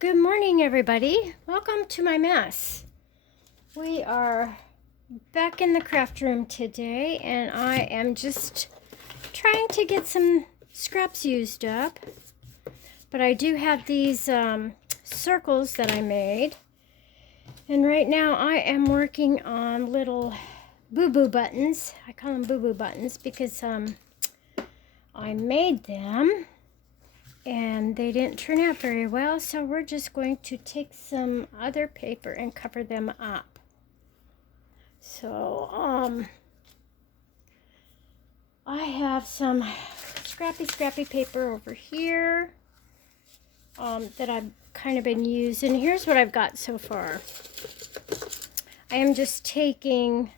Good morning, everybody. Welcome to my mess. We are back in the craft room today, and I am just trying to get some scraps used up. But I do have these circles that I made, and right now I am working on little boo-boo buttons. I call them boo-boo buttons because I made them and they didn't turn out very well, so we're just going to take some other paper and cover them up. So I have some scrappy paper over here that I've kind of been using. Here's what I've got so far. I am just taking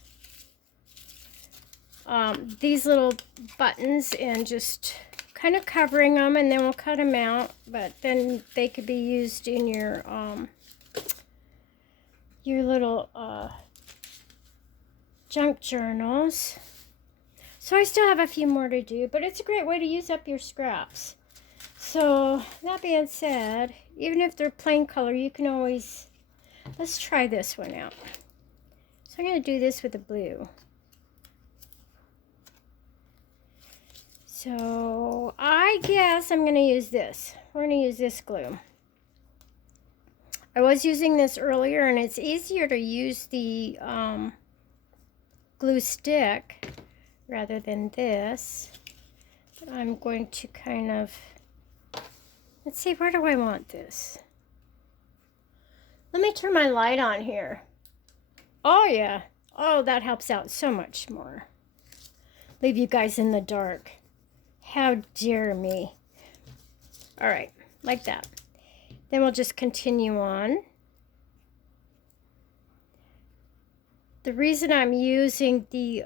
these little buttons and just kind of covering them, and then we'll cut them out, but then they could be used in your little junk journals. So I still have a few more to do, but it's a great way to use up your scraps. So that being said, even if they're plain color, you can always, let's try this one out. So I'm going to do this with the blue. So I guess I'm going to use this. We're going to use this glue. I was using this earlier, and it's easier to use the glue stick rather than this. But I'm going to kind of, let's see, where do I want this? Let me turn my light on here. Oh yeah. Oh, that helps out so much more. Leave you guys in the dark. How dare me. All right, like that. Then we'll just continue on. The reason I'm using the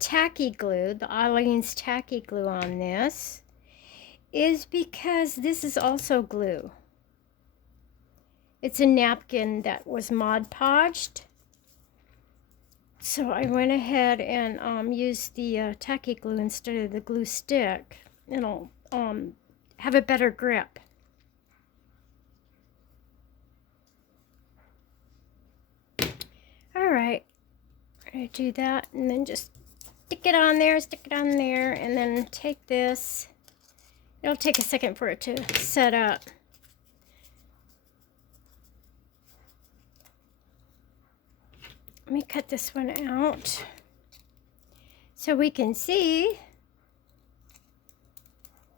tacky glue, the Aleene's tacky glue on this, is because this is also glue. It's a napkin that was Mod Podged. So I went ahead and used the tacky glue instead of the glue stick. It'll have a better grip. All right, I'm gonna do that, and then just stick it on there, and then take this. It'll take a second for it to set up. Let me cut this one out so we can see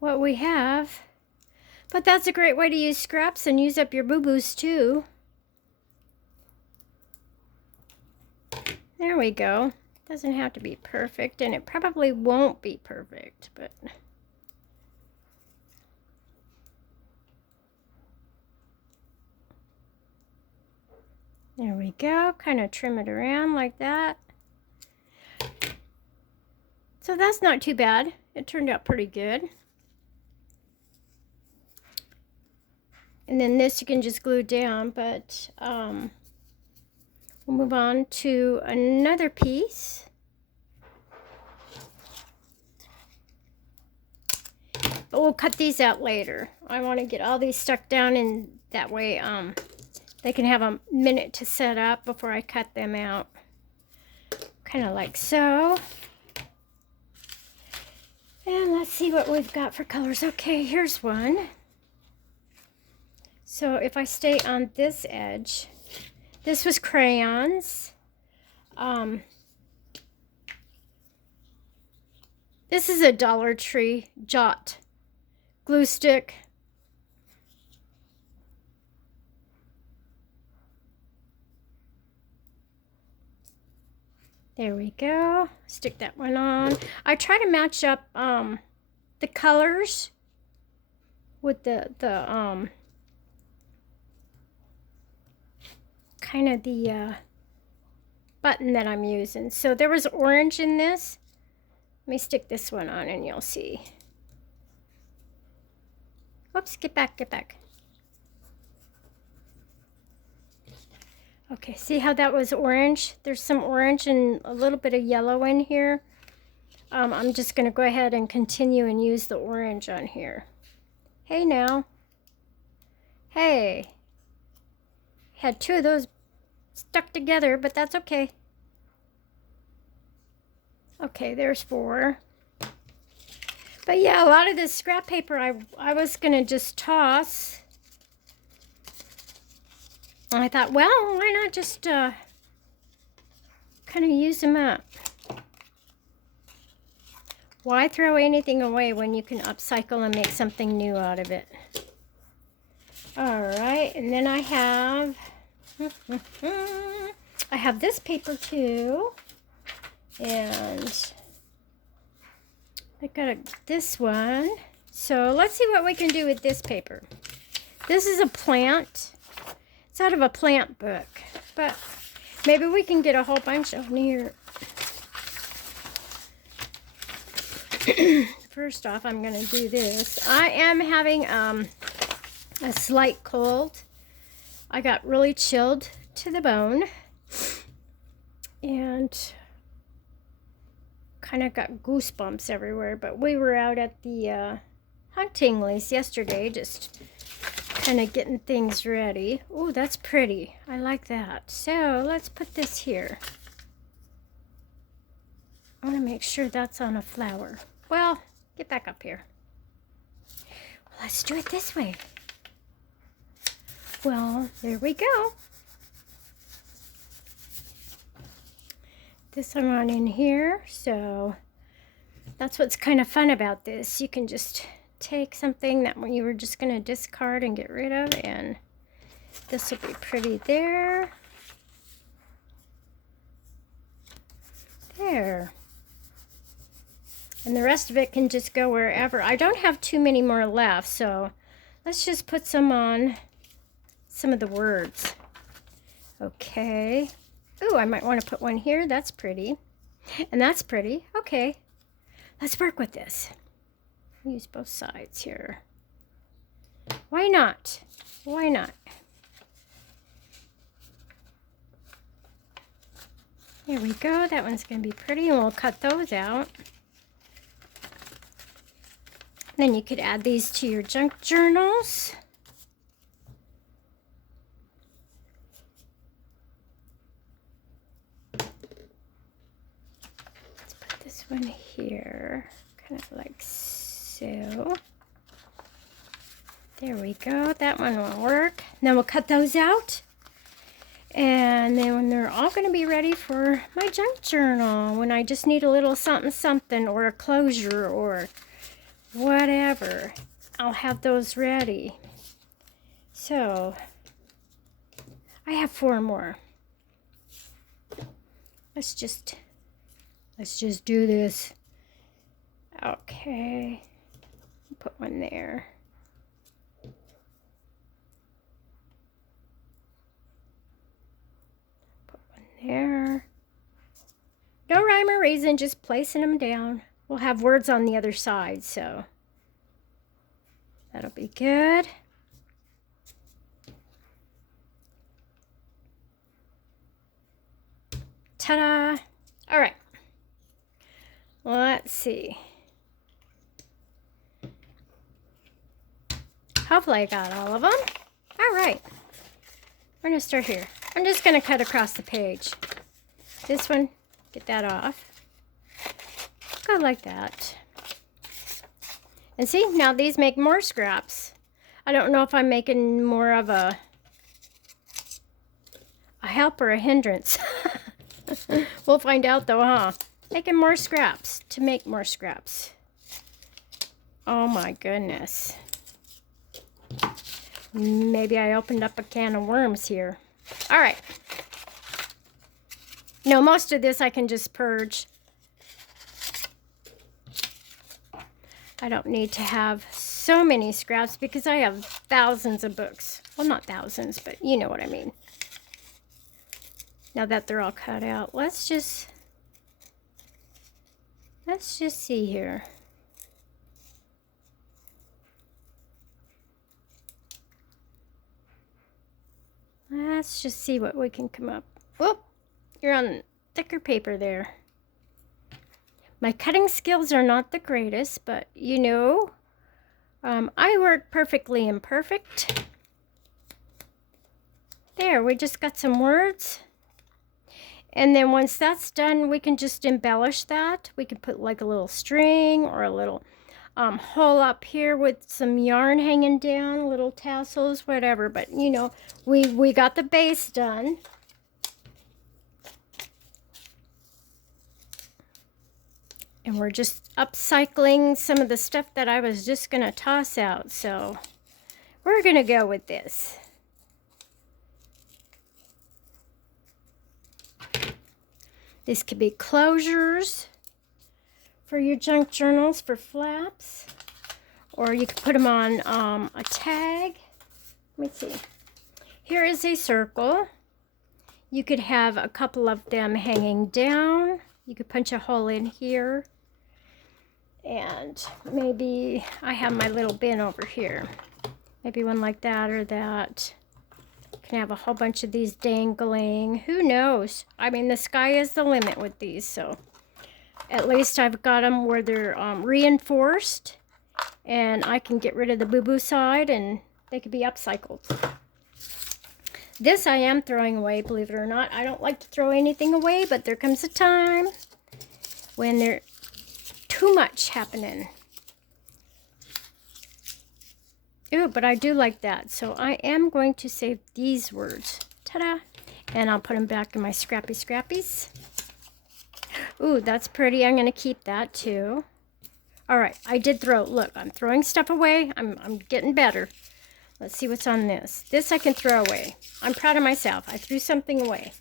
what we have. But that's a great way to use scraps and use up your boo-boos too. There we go. Doesn't have to be perfect, and it probably won't be perfect, but there we go. Kind of trim it around like that. So that's not too bad. It turned out pretty good. And then this you can just glue down, but we'll move on to another piece. But we'll cut these out later. I want to get all these stuck down, and that way they can have a minute to set up before I cut them out. Kind of like so. And let's see what we've got for colors. Okay, here's one. So if I stay on this edge, this was crayons. This is a Dollar Tree Jot glue stick. There we go. Stick that one on. I try to match up the colors with the kind of the button that I'm using. So there was orange in this. Let me stick this one on and you'll see. Whoops, get back, get back. Okay, see how that was orange? There's some orange and a little bit of yellow in here. I'm just going to go ahead and continue and use the orange on here. Hey now. Hey, had two of those stuck together, but that's okay. Okay, there's 4. But yeah, a lot of this scrap paper I was going to just toss. And I thought, well, why not just kind of use them up? Why throw anything away when you can upcycle and make something new out of it? All right, and then I have this paper too. And I got this one. So let's see what we can do with this paper. This is a plant. It's out of a plant book. But maybe we can get a whole bunch of here. First off, I'm going to do this. I am having a slight cold. I got really chilled to the bone. And kind of got goosebumps everywhere. But we were out at the hunting lease yesterday, just kind of getting things ready. Oh, that's pretty. I like that. So let's put this here. I want to make sure that's on a flower. Well, get back up here. Well, let's do it this way. Well, there we go. This one on in here. So that's what's kind of fun about this. You can just take something that you were just going to discard and get rid of, and this will be pretty there. There. And the rest of it can just go wherever. I don't have too many more left, so let's just put some on some of the words. Okay. Ooh, I might want to put one here. That's pretty. And that's pretty. Okay. Let's work with this. Use both sides here. Why not? Why not? There we go. That one's going to be pretty, and we'll cut those out. Then you could add these to your junk journals. Let's put this one here, kind of like so. There we go. That one will work. Now we'll cut those out. And then when they're all going to be ready for my junk journal, when I just need a little something something or a closure or whatever, I'll have those ready. So I have 4 more. Let's just do this. Okay, put one there. Put one there. No rhyme or reason, just placing them down. We'll have words on the other side, so that'll be good. Ta-da! All right. Let's see. Hopefully I got all of them. All right. We're going to start here. I'm just going to cut across the page. This one, get that off. Go like that. And see, now these make more scraps. I don't know if I'm making more of a help or a hindrance. We'll find out though, huh? Making more scraps to make more scraps. Oh my goodness. Maybe I opened up a can of worms here. All right. No, most of this I can just purge. I don't need to have so many scraps because I have thousands of books. Well, not thousands, but you know what I mean. Now that they're all cut out, let's just see here. Let's just see what we can come up. Whoop, you're on thicker paper there. My cutting skills are not the greatest, but you know, I work perfectly imperfect. There, we just got some words. And then once that's done, we can just embellish that. We can put like a little string or a little hole up here with some yarn hanging down, little tassels, whatever. But you know, we got the base done. And we're just upcycling some of the stuff that I was just going to toss out. So we're going to go with this. This could be closures for your junk journals for flaps. Or you could put them on a tag. Let me see. Here is a circle. You could have a couple of them hanging down. You could punch a hole in here. And maybe I have my little bin over here. Maybe one like that or that. Can have a whole bunch of these dangling. Who knows? I mean, the sky is the limit with these. So at least I've got them where they're reinforced. And I can get rid of the boo-boo side and they could be upcycled. This I am throwing away, believe it or not. I don't like to throw anything away, but there comes a time when there's too much happening. Ooh, but I do like that. So I am going to save these words. Ta-da! And I'll put them back in my scrappy scrappies. Ooh, that's pretty. I'm going to keep that too. All right, I did throw. Look, I'm throwing stuff away. I'm getting better. Let's see what's on this. This I can throw away. I'm proud of myself. I threw something away.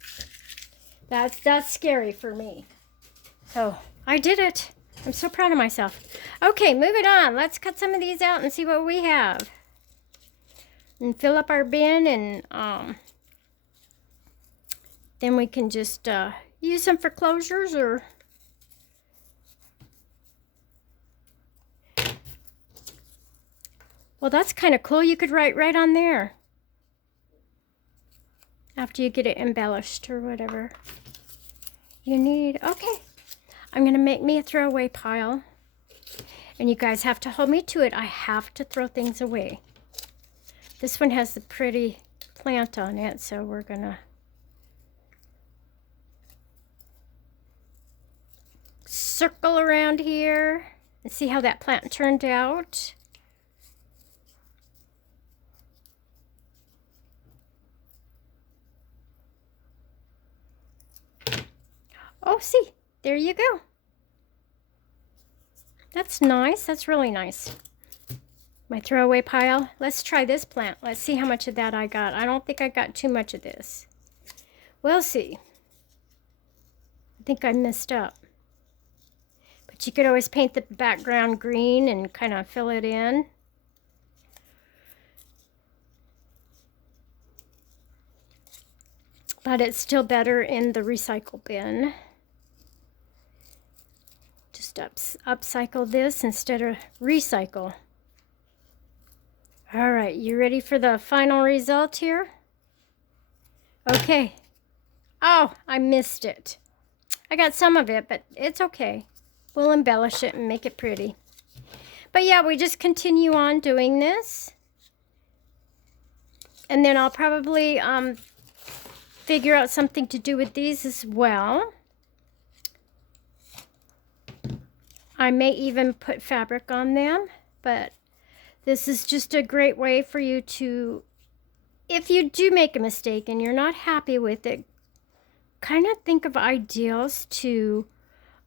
That's scary for me. So I did it. I'm so proud of myself. Okay, moving on. Let's cut some of these out and see what we have. And fill up our bin, and then we can just use them for closures or... Well, that's kind of cool. You could write right on there after you get it embellished or whatever you need. Okay, I'm going to make me a throwaway pile. And you guys have to hold me to it. I have to throw things away. This one has the pretty plant on it, so we're going to circle around here and see how that plant turned out. Oh, see, there you go. That's nice. That's really nice. My throwaway pile. Let's try this plant. Let's see how much of that I got. I don't think I got too much of this. We'll see. I think I messed up. But you could always paint the background green and kind of fill it in. But it's still better in the recycle bin. Just upcycle this instead of recycle. All right, you ready for the final result here? Okay. Oh, I missed it. I got some of it, but it's okay. We'll embellish it and make it pretty. But yeah, we just continue on doing this. And then I'll probably figure out something to do with these as well. I may even put fabric on them, but this is just a great way for you to, if you do make a mistake and you're not happy with it, kind of think of ideas to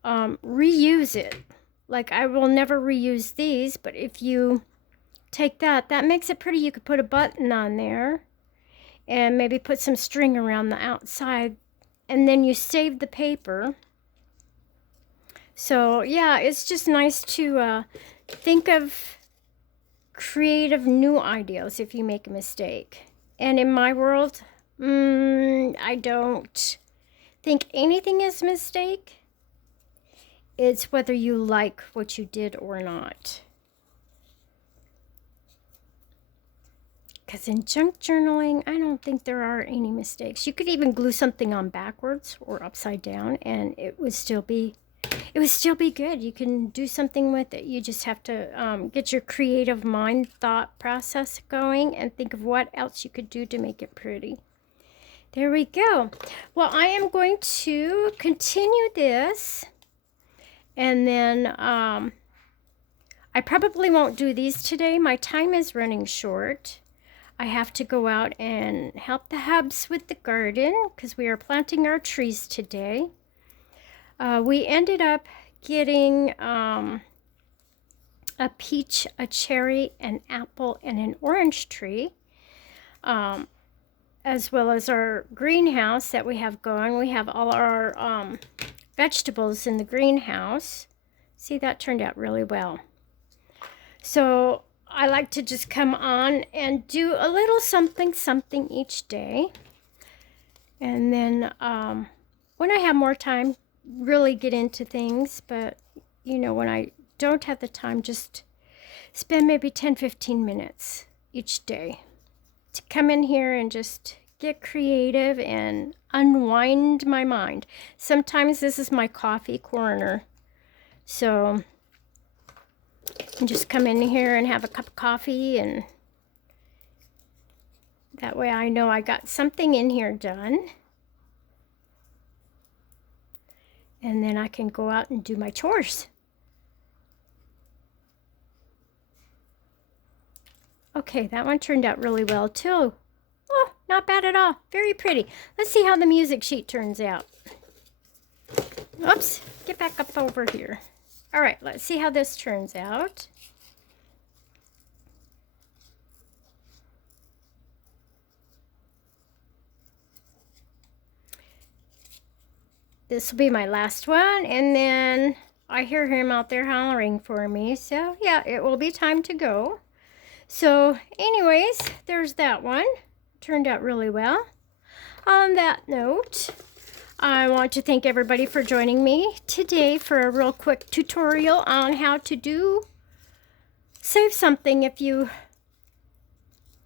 reuse it. Like, I will never reuse these, but if you take that makes it pretty. You could put a button on there and maybe put some string around the outside, and then you save the paper. So yeah, it's just nice to think of creative new ideas if you make a mistake. And in my world, I don't think anything is a mistake. It's whether you like what you did or not. Because in junk journaling, I don't think there are any mistakes. You could even glue something on backwards or upside down, and it would still be good. You can do something with it. You just have to get your creative mind thought process going and think of what else you could do to make it pretty. There we go. Well, I am going to continue this, and then I probably won't do these today. My time is running short. I have to go out and help the hubs with the garden because we are planting our trees today. We ended up getting a peach, a cherry, an apple, and an orange tree, as well as our greenhouse that we have going. We have all our vegetables in the greenhouse. See, that turned out really well. So I like to just come on and do a little something each day. And then when I have more time, really get into things. But, you know, when I don't have the time, just spend maybe 10-15 minutes each day to come in here and just get creative and unwind my mind. Sometimes this is my coffee corner. So I just come in here and have a cup of coffee, and that way I know I got something in here done. And then I can go out and do my chores. Okay, that one turned out really well too. Oh, not bad at all. Very pretty. Let's see how the music sheet turns out. Oops, get back up over here. All right, let's see how this turns out. This will be my last one, and then I hear him out there hollering for me. So yeah, it will be time to go. So anyways, there's that one. Turned out really well. On that note, I want to thank everybody for joining me today for a real quick tutorial on how to save something if you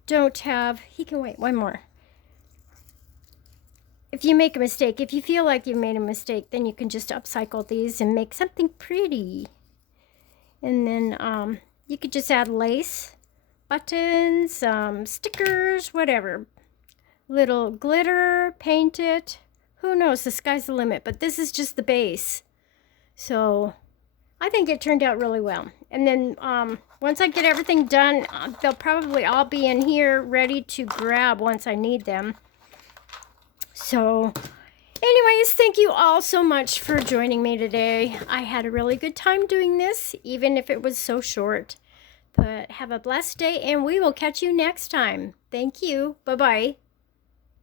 don't have, he can wait one more. If you make a mistake, if you feel like you made a mistake, then you can just upcycle these and make something pretty. And then you could just add lace, buttons, stickers, whatever. Little glitter, paint it. Who knows, the sky's the limit, but this is just the base. So I think it turned out really well. And then once I get everything done, they'll probably all be in here ready to grab once I need them. So anyways, thank you all so much for joining me today. I had a really good time doing this, even if it was so short. But have a blessed day, and we will catch you next time. Thank you. Bye-bye.